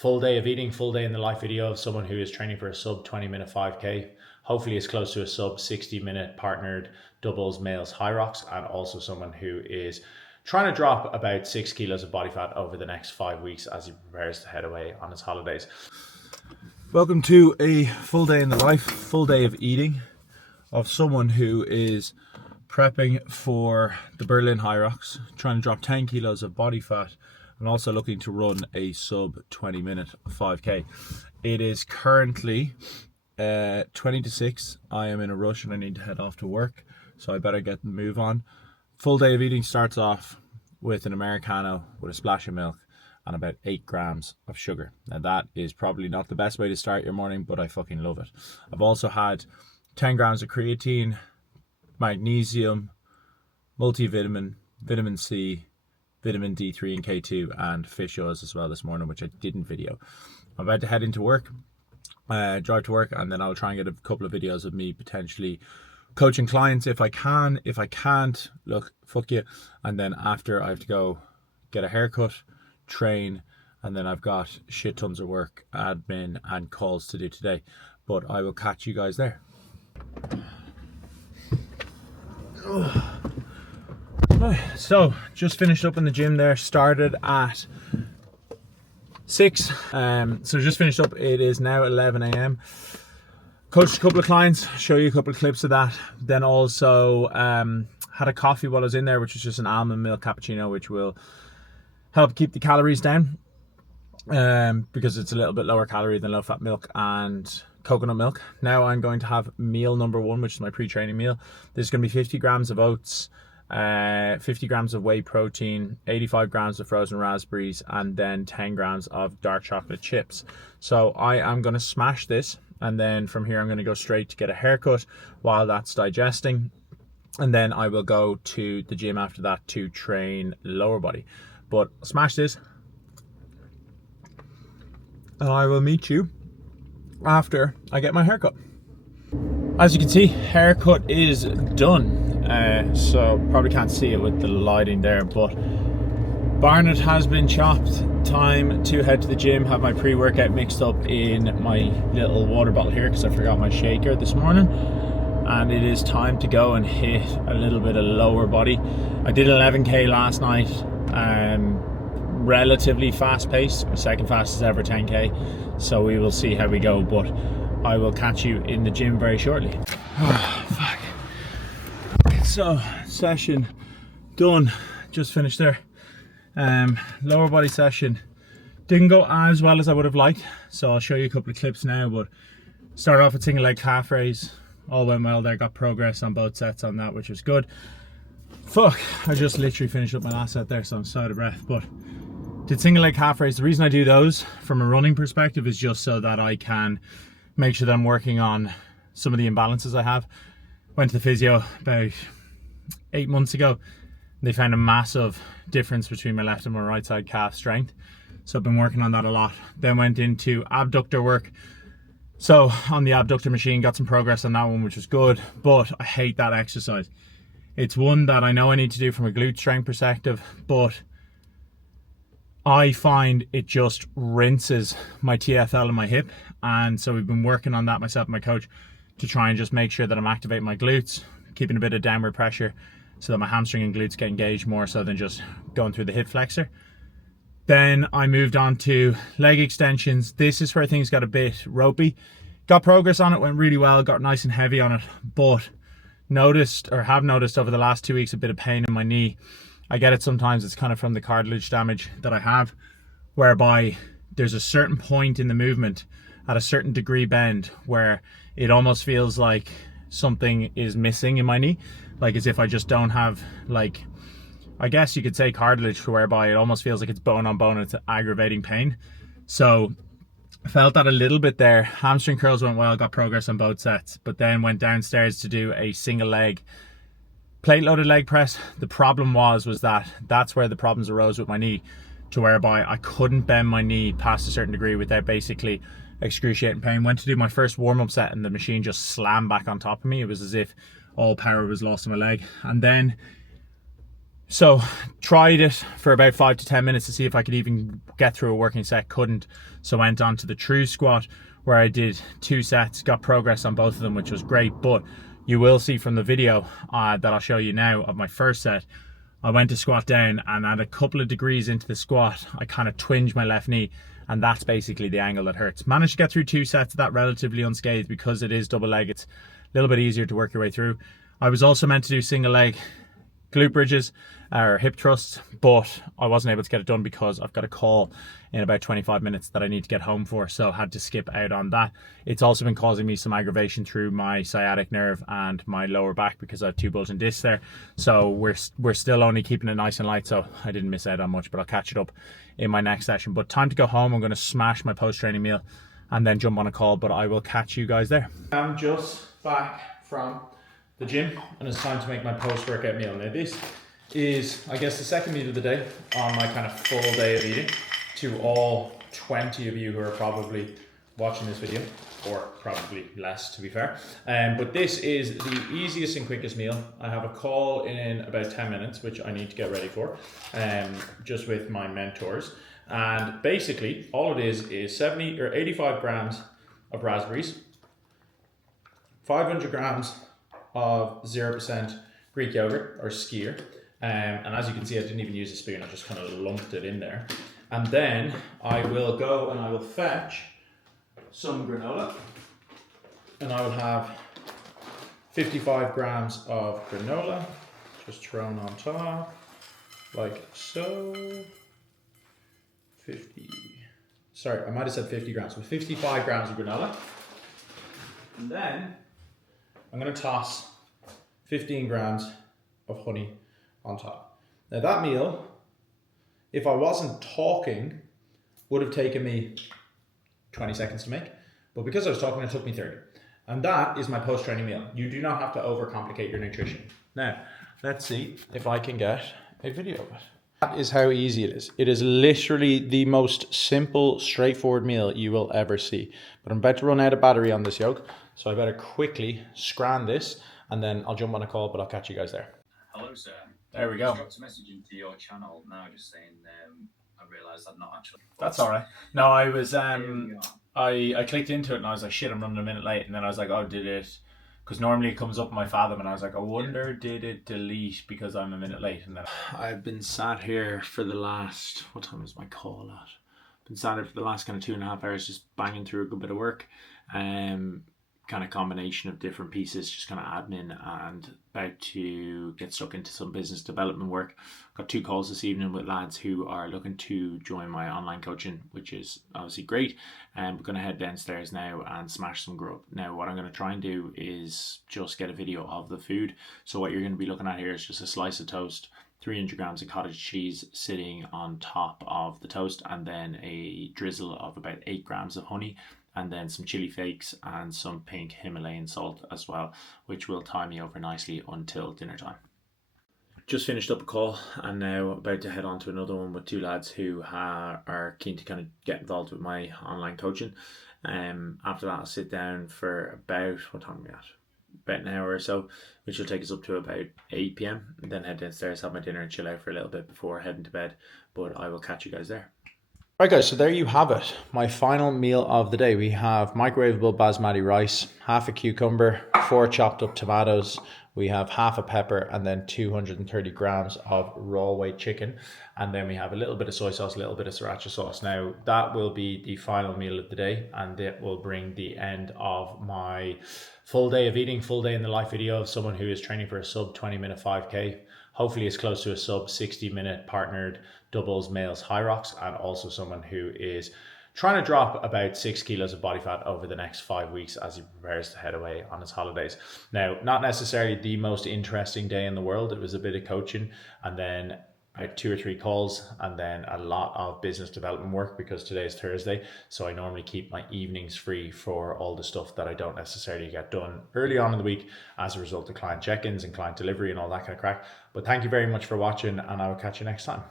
Full day of eating, full day in the life video of someone who is training for a sub 20-minute 5K, hopefully as close to a sub 60-minute partnered doubles males Hyrox, and also someone who is trying to drop about 6 kilos of body fat over the next 5 weeks as he prepares to head away on his holidays. Welcome to a full day in the life, full day of eating of someone who is prepping for the Berlin Hyrox, trying to drop 10 kilos of body fat, and also looking to run a sub 20-minute 5K. It is currently 20 to 6. I am in a rush and I need to head off to work, so I better get the move on. Full day of eating starts off with an Americano with a splash of milk and about 8 grams of sugar. Now that is probably not the best way to start your morning, but I fucking love it. I've also had 10 grams of creatine, magnesium, multivitamin, vitamin C, vitamin D3 and K2, and fish oils as well this morning, which I didn't video. I'm about to head into work, drive to work, and then I'll try and get a couple of videos of me potentially coaching clients if I can. If I can't, look, fuck you. And then after, I have to go get a haircut, train, and then I've got shit tons of work, admin and calls to do today. But I will catch you guys there. So just finished up in the gym there, started at 6, so just finished up. It is now 11 a.m. Coached a couple of clients, show you a couple of clips of that. Then also had a coffee while I was in there, which is just an almond milk cappuccino, which will help keep the calories down because it's a little bit lower calorie than low fat milk and coconut milk. Now I'm going to have meal number 1, which is my pre-training meal. There's going to be 50 grams of oats, 50 grams of whey protein, 85 grams of frozen raspberries, and then 10 grams of dark chocolate chips. So I am going to smash this, and then from here I'm going to go straight to get a haircut while that's digesting, and then I will go to the gym after that to train lower body. But smash this, and I will meet you after I get my haircut. As you can see, haircut is done. So probably can't see it with the lighting there, but Barnet has been chopped. Time to head to the gym, have my pre-workout mixed up in my little water bottle here because I forgot my shaker this morning, and it is time to go and hit a little bit of lower body. I did 11k last night, relatively fast paced, my second fastest ever 10k, so we will see how we go, but I will catch you in the gym very shortly. Oh, fuck. So, session done, just finished there. Lower body session didn't go as well as I would have liked, so I'll show you a couple of clips now, but started off with single leg calf raise, all went well there, got progress on both sets on that, which was good. Fuck, I just literally finished up my last set there, so I'm so out of breath, but did single leg calf raise. The reason I do those from a running perspective is just so that I can make sure that I'm working on some of the imbalances I have. Went to the physio about 8 months ago. They found a massive difference between my left and my right side calf strength, so I've been working on that a lot. Then went into abductor work, so on the abductor machine got some progress on that one, which was good, but I hate that exercise. It's one that I know I need to do from a glute strength perspective, but I find it just rinses my TFL and my hip, and so we've been working on that, myself and my coach, to try and just make sure that I'm activating my glutes, keeping a bit of downward pressure so that my hamstring and glutes get engaged more so than just going through the hip flexor. Then I moved on to leg extensions. This is where things got a bit ropey. Got progress on it, went really well, got nice and heavy on it, but have noticed over the last 2 weeks a bit of pain in my knee. I get it sometimes, it's kind of from the cartilage damage that I have, whereby there's a certain point in the movement at a certain degree bend where it almost feels like something is missing in my knee, like as if I just don't have, like, I guess you could say cartilage, whereby it almost feels like it's bone on bone and it's aggravating pain. So I felt that a little bit there. Hamstring curls went well, got progress on both sets, but then went downstairs to do a single leg plate loaded leg press. The problem was that that's where the problems arose with my knee, to whereby I couldn't bend my knee past a certain degree without basically excruciating pain. Went to do my first warm-up set and the machine just slammed back on top of me. It was as if all power was lost in my leg. And then So tried it for about 5 to 10 minutes to see if I could even get through a working set. Couldn't. So went on to the true squat, where I did 2 sets, got progress on both of them, which was great. But you will see from the video that I'll show you now of my first set, I went to squat down, and at a couple of degrees into the squat, I kind of twinged my left knee, and that's basically the angle that hurts. Managed to get through 2 sets of that relatively unscathed because it is double leg. It's a little bit easier to work your way through. I was also meant to do single leg glute bridges or hip thrusts, but I wasn't able to get it done because I've got a call in about 25 minutes that I need to get home for, so had to skip out on that. It's also been causing me some aggravation through my sciatic nerve and my lower back because I have 2 bulging discs there. So we're still only keeping it nice and light, so I didn't miss out on much, but I'll catch it up in my next session. But time to go home. I'm going to smash my post-training meal and then jump on a call, but I will catch you guys there. I'm just back from the gym, and it's time to make my post-workout meal. Now this is, I guess, the second meal of the day on my kind of full day of eating. To all 20 of you who are probably watching this video, or probably less to be fair, but this is the easiest and quickest meal. I have a call in about 10 minutes, which I need to get ready for, just with my mentors. And basically all it is 70 or 85 grams of raspberries, 500 grams of 0% Greek yogurt or skyr, and as you can see, I didn't even use a spoon, I just kind of lumped it in there. And then I will go and I will fetch some granola, and I will have 55 grams of granola just thrown on top like so. I might have said 50 grams, so 55 grams of granola. And then I'm going to toss 15 grams of honey on top. Now that meal, if I wasn't talking, would have taken me 20 seconds to make, but because I was talking, it took me 30. And that is my post-training meal. You do not have to overcomplicate your nutrition. Now, let's see if I can get a video of it. That is how easy it is. It is literally the most simple, straightforward meal you will ever see. But I'm about to run out of battery on this yoke, so I better quickly scran this, and then I'll jump on a call, but I'll catch you guys there. Hello, sir. There we go. I dropped a message into your channel now, just saying I realised I've not actually. That's all right. No, I was I clicked into it and I was like, shit, I'm running a minute late, and then I was like, oh, did it? Because normally it comes up in my Fathom, and I was like, I wonder, did it delete because I'm a minute late? And then I've been sat here for the last, what time is my call at? Been sat here for the last kind of 2.5 hours, just banging through a good bit of work. Kind of combination of different pieces, just kind of admin, and about to get stuck into some business development work. Got 2 calls this evening with lads who are looking to join my online coaching, which is obviously great. And we're going to head downstairs now and smash some grub. Now what I'm going to try and do is just get a video of the food. So what you're going to be looking at here is just a slice of toast, 300 grams of cottage cheese sitting on top of the toast, and then a drizzle of about 8 grams of honey, and then some chili flakes and some pink Himalayan salt as well, which will tie me over nicely until dinner time. Just finished up a call and now about to head on to another one with 2 lads who are keen to kind of get involved with my online coaching. After that, I'll sit down for about, what time are we at? About an hour or so, which will take us up to about 8 p.m. and then head downstairs, have my dinner and chill out for a little bit before heading to bed. But I will catch you guys there. Right guys, so there you have it. My final meal of the day. We have microwavable basmati rice, half a cucumber, 4 chopped up tomatoes. We have half a pepper, and then 230 grams of raw weight chicken. And then we have a little bit of soy sauce, a little bit of sriracha sauce. Now that will be the final meal of the day, and it will bring the end of my full day of eating, full day in the life video of someone who is training for a sub 20-minute 5K. Hopefully as close to a sub 60-minute partnered doubles males Hyrox, and also someone who is trying to drop about 6 kilos of body fat over the next 5 weeks as he prepares to head away on his holidays. Now, not necessarily the most interesting day in the world. It was a bit of coaching and then about 2 or 3 calls, and then a lot of business development work because today is Thursday. So I normally keep my evenings free for all the stuff that I don't necessarily get done early on in the week as a result of client check-ins and client delivery and all that kind of crack. But thank you very much for watching, and I will catch you next time.